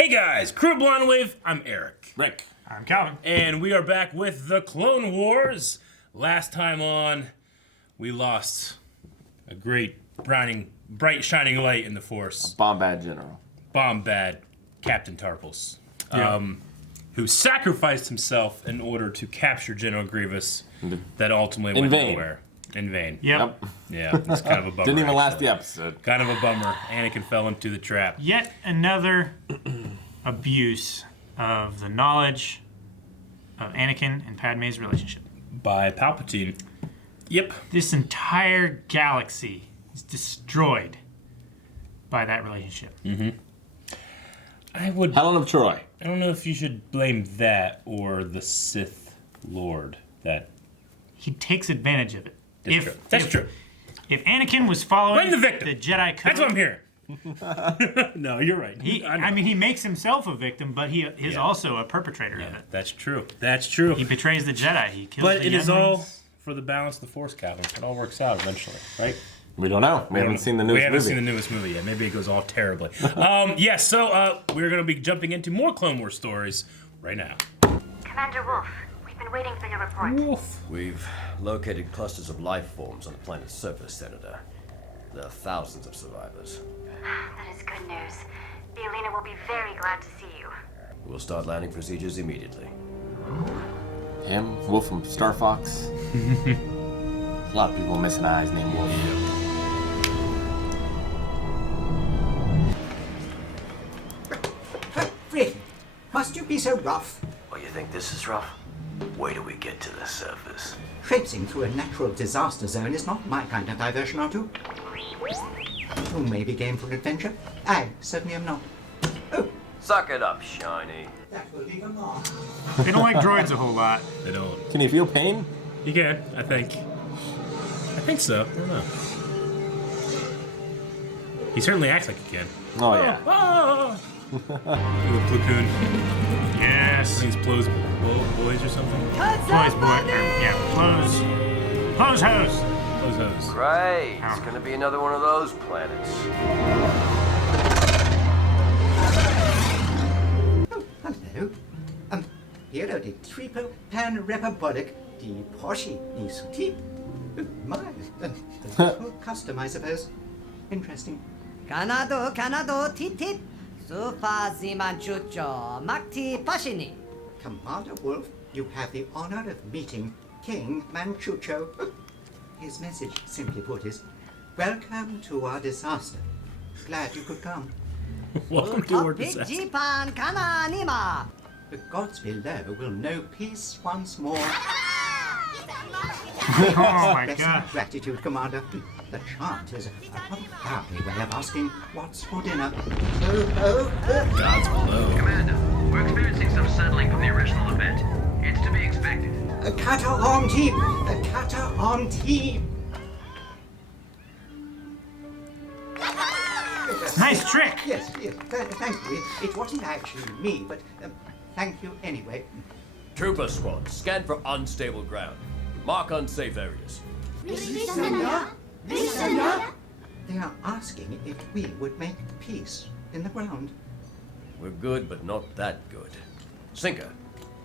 Hey guys, Crew Blonde Wave, I'm Eric. Rick. I'm Calvin. And we are back with the Clone Wars. Last time on, we lost a great bright shining light in the Force. Bombad General. Bombad Captain Tarpals. Yeah. Who sacrificed himself in order to capture General Grievous that ultimately went nowhere. In vain. Yep. Yeah, it's kind of a bummer. Didn't even last actually. the episode. Kind of a bummer. Anakin fell into the trap. Yet another abuse of the knowledge of Anakin and Padme's relationship. By Palpatine. Yep. This entire galaxy is destroyed by that relationship. Helen of Troy. I don't know if you should blame that or the Sith Lord. That He takes advantage of it. That's true. If Anakin was following Blame the victim. Jedi code, That's what I'm hearing. No, you're right. I mean, he makes himself a victim, but he is also a perpetrator of it. That's true. That's true. He betrays the Jedi. He kills But the it is all younglings. for the balance of the Force, Calvin. It all works out eventually, right? We don't know. We haven't seen the newest movie. We haven't seen the newest movie yet. Maybe it goes all terribly. So we're going to be jumping into more Clone Wars stories right now. Commander Wolf, we've been waiting for your report. Wolf. We've located clusters of life forms on the planet's surface, Senator. There are thousands of survivors. That is good news. The Alina will be very glad to see you. We'll start landing procedures immediately. Him, Wolf from Star Fox. A lot of people missing eyes named Wolf. Really? Must you be so rough? Oh, you think this is rough? Wait till we get to the surface. Traipsing through a natural disaster zone is not my kind of diversion, Artu. You may be game for adventure. I certainly am not. Oh, Suck it up, Shiny. that will leave a mark. They don't like droids a whole lot. They don't. Can you feel pain? You can, I think. I think so. I don't know. He certainly acts like he can. Oh, yeah. Ah! The platoon. I Yes. think it's Plo's boys or something. Close boy. Yeah, close. Close hose. Plo's hose. Great. It's gonna be another one of those planets. Oh, hello. Hero de triple pan republic di poshi ni sutip. My, the whole custom, I suppose. Interesting. Canado, titit, Sufa Zimanchucho, Makti Pashini. Commander Wolf, you have the honor of meeting King Manchucho. His message, simply put, is welcome to our disaster. Glad you could come. Welcome to our disaster. Jipan Kana Nima. The gods below will know peace once more. Oh my Expressing god. gratitude, Commander. The chant is a lovely way of asking what's for dinner. God's below. Commander, we're experiencing some settling from the original event. It's to be expected. A cutter on team! A cutter on team! Nice trick. Yes, thank you. It wasn't actually me, but thank you anyway. Trooper squad, scan for unstable ground. Mark unsafe areas. They are asking if we would make peace in the ground. We're good, but not that good. Sinker.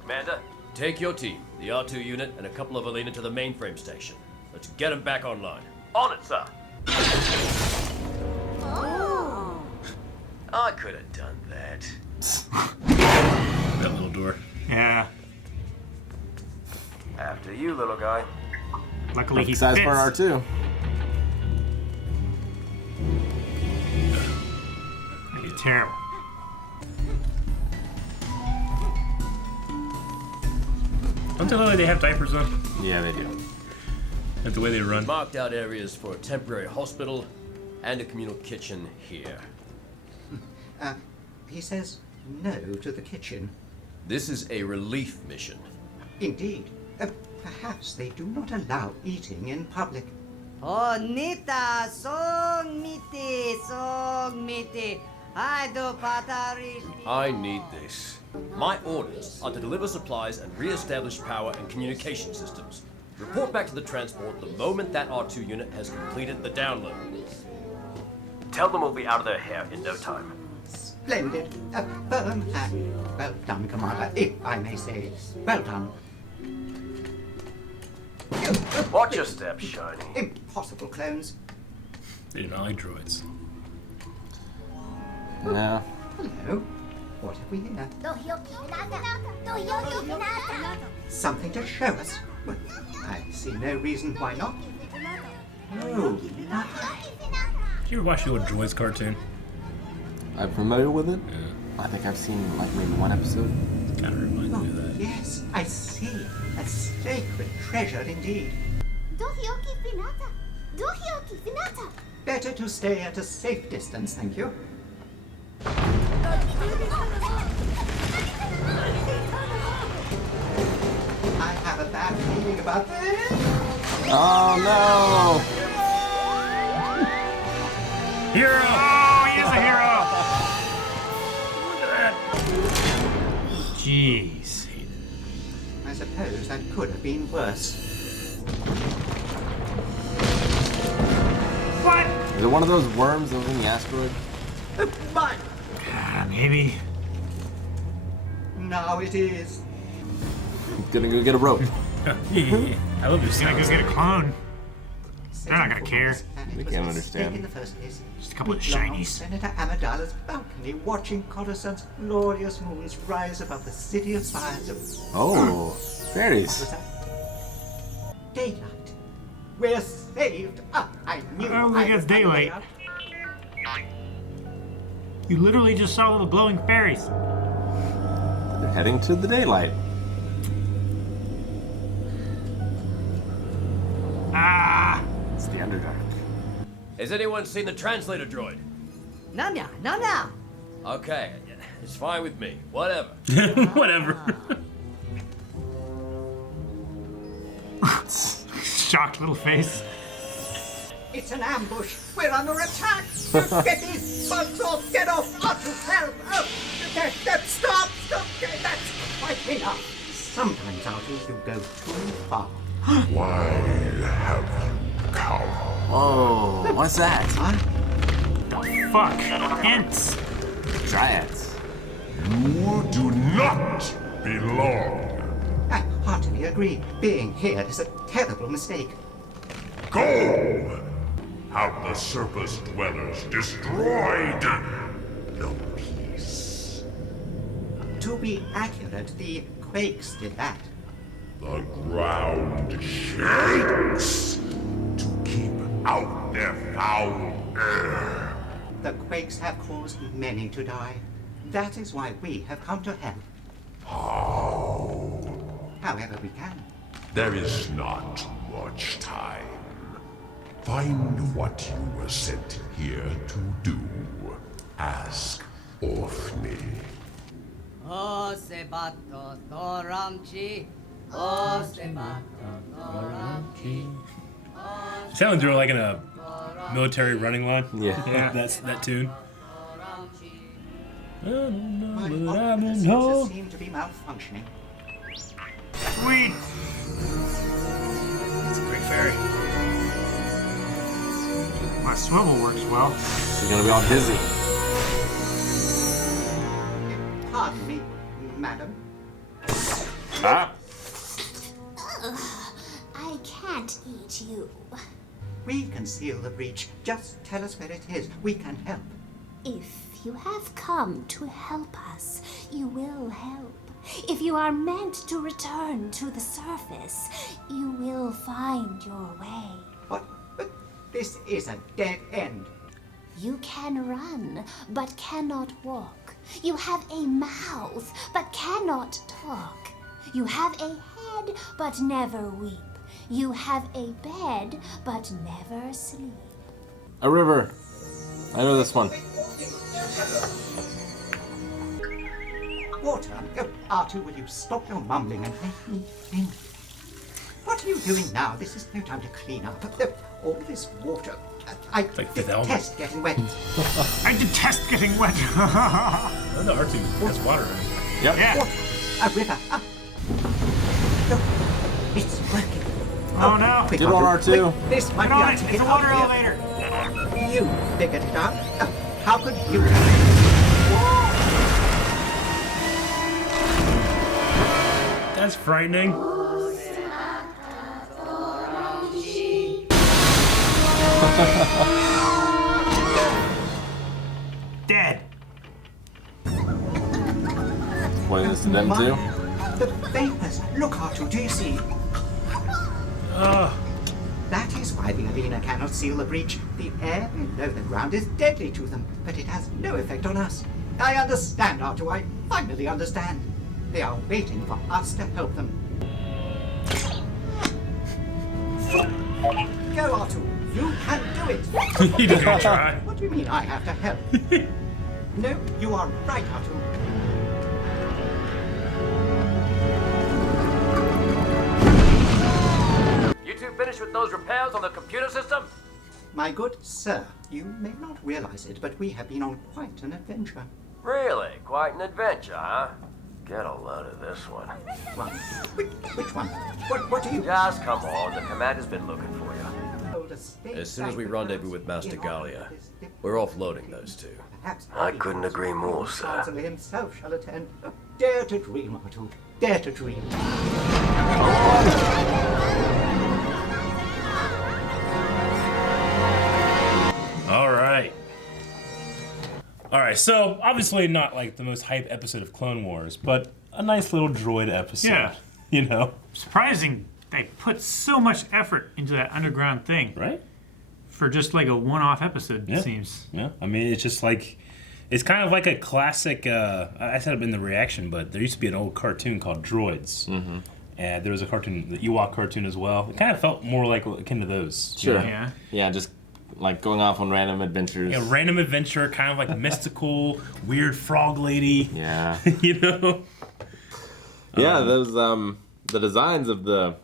Commander, take your team, the R2 unit, and a couple of Alina to the mainframe station. Let's get them back online. On it, sir. Oh. I could have done that. That little door. Yeah. After you, little guy. Luckily he Size fits. for an R2. That'd be terrible. Don't they look like they have diapers on? Yeah, they do. That's the way they run. Marked out areas for a temporary hospital and a communal kitchen here. He says no to the kitchen. This is a relief mission. Indeed. Perhaps they do not allow eating in public. Oh, Nita, song miti. I do patari. I need this. My orders are to deliver supplies and re-establish power and communication systems. Report back to the transport the moment that R2 unit has completed the download. Tell them we'll be out of their hair in no time. Splendid. A firm hand. Well done, Commander, if I may say. Well done. Watch your step, Shiny. Impossible, clones. They do not like droids. No. Hello. What have we here? Something to show us? Well, I see no reason why not. Oh, nice. Did you ever watch the old Droids cartoon? I'm familiar with it. Yeah. I think I've seen like maybe one episode. Kind of reminds me of that. Yes, I see. A sacred treasure indeed. Better to stay at a safe distance, thank you. I have a bad feeling about this. Oh no! Hero! Oh, he is a hero! Jeez. I suppose that could have been worse. What? Is it one of those worms that was in the asteroid? But Maybe. now it is. Gonna go get a rope. I love this. Gonna go get a clone. They're not gonna care. They can't understand. In the first place. Just a couple of We lay on shinies. Senator Amidala's balcony, watching Coruscant's glorious moons rise above the city of spires. Oh, What fairies. was that? Daylight. We're saved. I knew. Oh, we I got was on the way daylight. out. You literally just saw little glowing fairies. They're heading to the daylight. Ah! It's the Underdark. Has anyone seen the translator droid? Nanya, Nanya. Okay, it's fine with me. Whatever. Whatever. Shocked little face. It's an ambush. We're under attack. Get these bugs off. Get off. Archer's help. Oh, stop. That's quite enough. Sometimes, Archer, you go too far. Why have you come? Oh, what's that? Huh? Fuck. Ants. Dryads. You do not belong. I heartily agree. Being here is a terrible mistake. Go! Have the surface dwellers destroyed. No peace. To be accurate, the Quakes did that. The ground shakes to keep out their foul air. The Quakes have caused many to die. That is why we have come to help. How? However we can. There is not much time. Find what you were sent here to do. Ask of me. O sebato thoramchi. O sebato thoramchi. It sounded like they're like in a military running line. Yeah. That's that tune. My optimism seem to be malfunctioning. Sweet. It's a great fairy. My swivel works well. You're gonna be all dizzy. Pardon me, madam. Ah. I can't eat you. We can seal the breach. Just tell us where it is. We can help. If you have come to help us, you will help. If you are meant to return to the surface, you will find your way. What? But this is a dead end. You can run, but cannot walk. You have a mouth, but cannot talk. You have a head, but never weep. You have a bed, but never sleep. A river. I know this one. Water. Oh, R2, will you stop your mumbling and let me in? What are you doing now? This is no time to clean up. All this water. I like Fifth Element. detest getting wet. I detest getting wet. Oh, the R2 has water in it. Yep. Yeah. Water. A river. Oh, it's working. Oh no. Quick, Get on R2. R2. Quick, this might Get be on our it. ticket It's a out water of here. elevator. You figured it out. How could you? Whoa! That's frightening. Dead. What is this to them too? The vapors. Look, R2, do you see? That is why the arena cannot seal the breach. The air below the ground is deadly to them, but it has no effect on us. I understand, R2. I finally understand. They are waiting for us to help them. Go, R2. You can do it. He doesn't try. What do you mean I have to help? No, you are right, R2. You two finished with those repairs on the computer system? My good sir, you may not realize it, but we have been on quite an adventure. Really? Quite an adventure, huh? Get a load of this one. One. Which one? What do you... Just come on, the commander's been looking for you. hold a state As soon as we rendezvous with Master Gallia, we're offloading those two. Perhaps I couldn't agree more, sir. Chancellor himself shall attend. Oh, dare to dream, Artu. Dare to dream. All right, so obviously not like the most hype episode of Clone Wars, but a nice little droid episode. Yeah. You know? Surprising they put so much effort into that underground thing. Right? For just like a one-off episode, Yeah. it seems. Yeah, I mean, it's just like, it's kind of like a classic, I said it in the reaction, but there used to be an old cartoon called Droids. Mm-hmm. And there was a cartoon, the Ewok cartoon as well. It kind of felt more like akin to those. Sure. You know? Yeah. Yeah, just like going off on random adventures. Yeah, random adventure, kind of like mystical, weird frog lady. Yeah. You know? Yeah, those the designs of the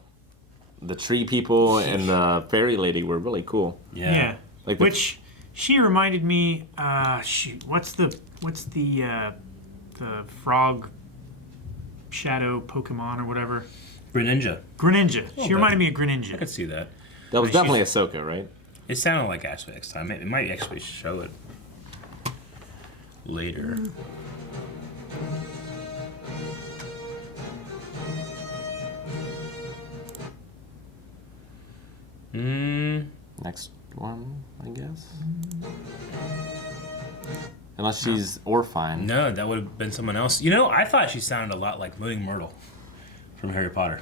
tree people and the fairy lady were really cool. Yeah. Like the- Which she reminded me. Shoot, what's the frog shadow Pokemon or whatever? Greninja. Greninja. She bit. reminded me of I Greninja. could see that. That was She's- definitely Ahsoka, right? It sounded like Ashley next time. It might actually show it later. Next one, I guess. Unless she's Orphan. No, that would have been someone else. You know, I thought she sounded a lot like Moaning Myrtle from Harry Potter.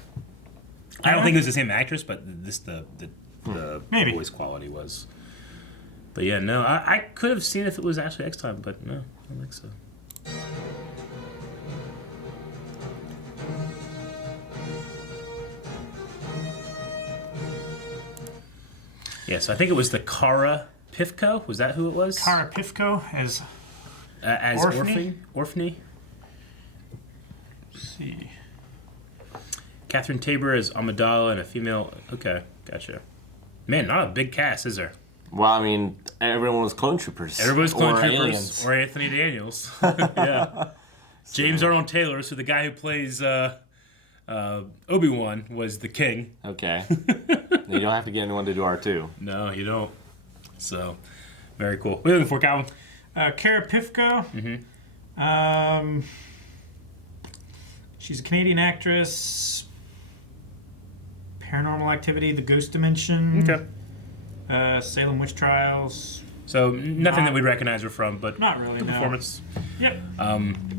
I don't think it was the same actress, but the Maybe. voice quality was. But yeah, no, I could have seen if it was Ashley X time, but no, I don't think so. Yeah, so I think it was the Kara Pifko. Was that who it was? Kara Pifko as Orphany. Orphany? Let's see. Catherine Tabor as Amidala and a female. Okay, gotcha. Man, not a big cast, is there? Well, I mean, everyone was clone troopers. Everybody's Clone or Troopers aliens. or Anthony Daniels. Yeah. James Arnold Taylor, so the guy who plays Obi-Wan, was the king. Okay. You don't have to get anyone to do R2. No, you don't. So, very cool. What are you looking for, Calvin? Kara Pifko. Mm-hmm. She's a Canadian actress. Paranormal Activity, The Ghost Dimension. Okay. Salem Witch Trials. So, nothing that we'd recognize her from, but Not really, good no. performance. Yep.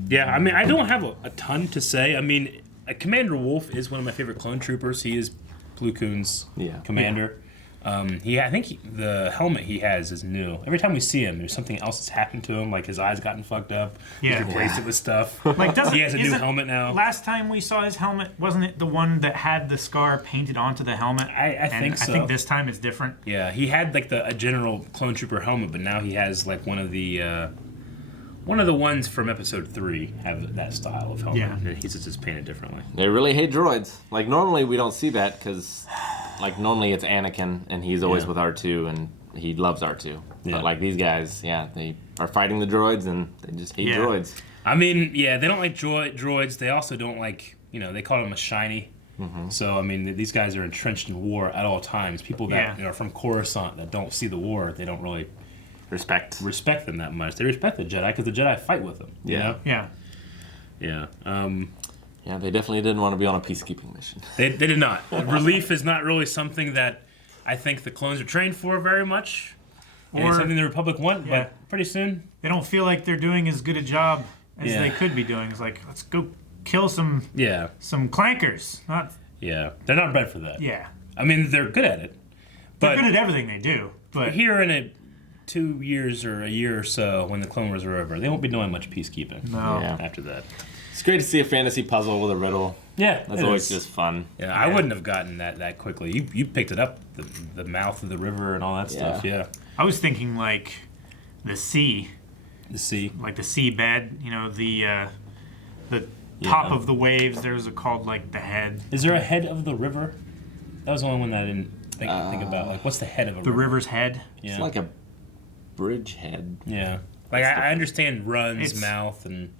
Yeah, I mean, I don't have a ton to say. I mean, Commander Wolf is one of my favorite clone troopers. He is Plo Koon's commander. I think the helmet he has is new. Every time we see him, there's something else that's happened to him. Like his eyes gotten fucked up. Yeah. He's replaced it with stuff. Like, he has a new helmet now. Last time we saw his helmet, wasn't it the one that had the scar painted onto the helmet? I think so. I think this time it's different. Yeah, he had like a general clone trooper helmet, but now he has like one of the ones from episode 3 have that style of helmet. Yeah. He's just painted differently. They really hate droids. Like, normally we don't see that because, like, normally it's Anakin and he's always with R2 and he loves R2. Yeah. But, like, these guys, they are fighting the droids and they just hate droids. I mean, yeah, they don't like droids. They also don't like, they call them a shiny. Mm-hmm. So, I mean, these guys are entrenched in war at all times. People that are from Coruscant that don't see the war, they don't really respect them that much. They respect the Jedi because the Jedi fight with them. You know? Yeah. Yeah. Yeah, Yeah, they definitely didn't want to be on a peacekeeping mission. They did not. Relief is not really something that I think the clones are trained for very much. Or it's something the Republic want, but pretty soon they don't feel like they're doing as good a job as they could be doing. It's like, let's go kill some clankers. They're not bred for that. Yeah. I mean, they're good at it. They're good at everything they do. But here in 2 years or a year or so, when the Clone Wars are over, they won't be doing much peacekeeping. After that. It's great to see a fantasy puzzle with a riddle. Yeah, that's always just fun. Yeah, I wouldn't have gotten that quickly. You picked it up, the mouth of the river and all that stuff. Yeah. I was thinking like the sea. The sea. Like the sea bed. You know, the top of the waves. There's called like the head. Is there a head of the river? That was the only one that I didn't think about. Like, what's the head of a river? The river's head. Yeah. It's like a bridge head. Yeah. Like I understand runs, mouth, and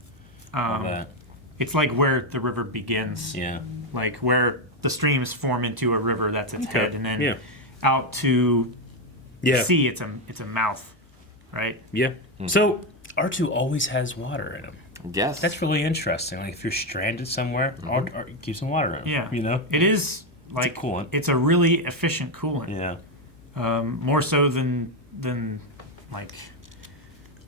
all that. It's like where the river begins. Yeah. Like where the streams form into a river, that's its head, and then out to sea, it's a mouth, right? Yeah. So R2 always has water in him. Yes. That's really interesting. Like if you're stranded somewhere, keep some water in him. Yeah. You know? It is like it's a coolant. It's a really efficient coolant. Yeah. More so than like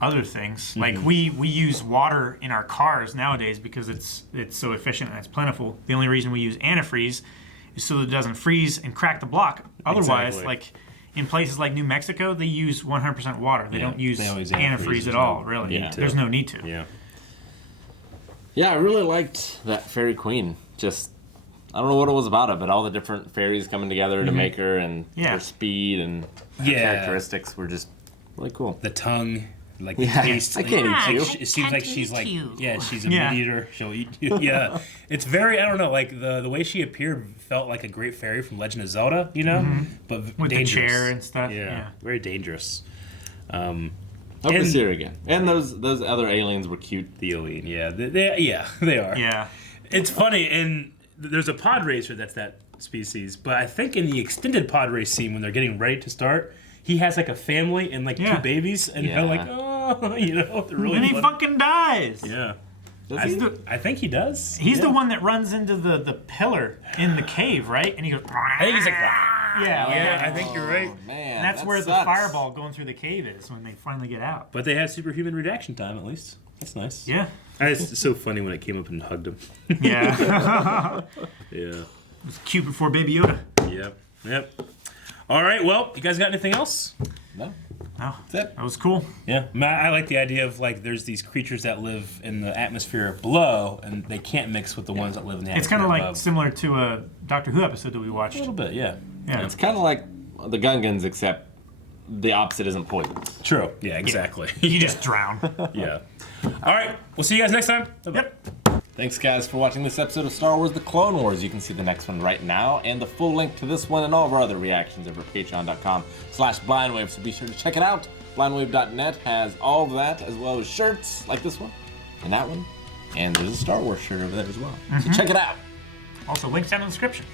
other things. Like we use water in our cars nowadays because it's so efficient and it's plentiful. The only reason we use antifreeze is so that it doesn't freeze and crack the block. Otherwise, like in places like New Mexico, they use 100% water. They don't use antifreeze at all, really. Yeah. There's no need to. Yeah. Yeah, I really liked that Fairy Queen. Just, I don't know what it was about it, but all the different fairies coming together to make her and her speed and her characteristics were just really cool. The tongue. Like the taste. I can't eat you. It seems like she's like, she's a meat eater. She'll eat you. Yeah. It's very, I don't know, like the way she appeared felt like a great fairy from Legend of Zelda, you know? But with dangerous. the chair and stuff. Yeah. Very dangerous. Hope to see her again. And those other aliens were cute. The alien, they are. Yeah. It's funny, and there's a pod racer that's that species, but I think in the extended pod race scene when they're getting ready to start, he has like a family and like 2 babies, and they're like, you know, they're really. And he fucking dies. Yeah. I think he does. He's the one that runs into the pillar in the cave, right? And he goes. I think he's like. Yeah, I think you're right. Man, and that's where the fireball going through the cave is when they finally get out. But they have superhuman reaction time at least. That's nice. Yeah. It's so funny when it came up and hugged him. Yeah. Yeah. It was cute before Baby Yoda. Yep. All right. Well, you guys got anything else? No. That's it. That was cool. Yeah. I like the idea of like there's these creatures that live in the atmosphere below, and they can't mix with the ones that live in the atmosphere It's kind of like above. similar to a Doctor Who episode that we watched. A little bit, yeah. It's kind of like the Gungans, except the opposite isn't poisonous. True. Yeah, exactly. You just drown. Yeah. All right. We'll see you guys next time. Yep. Thanks, guys, for watching this episode of Star Wars The Clone Wars. You can see the next one right now, and the full link to this one and all of our other reactions over at patreon.com/blindwave, so be sure to check it out. Blindwave.net has all of that, as well as shirts like this one and that one, and there's a Star Wars shirt over there as well. So check it out. Also, links down in the description.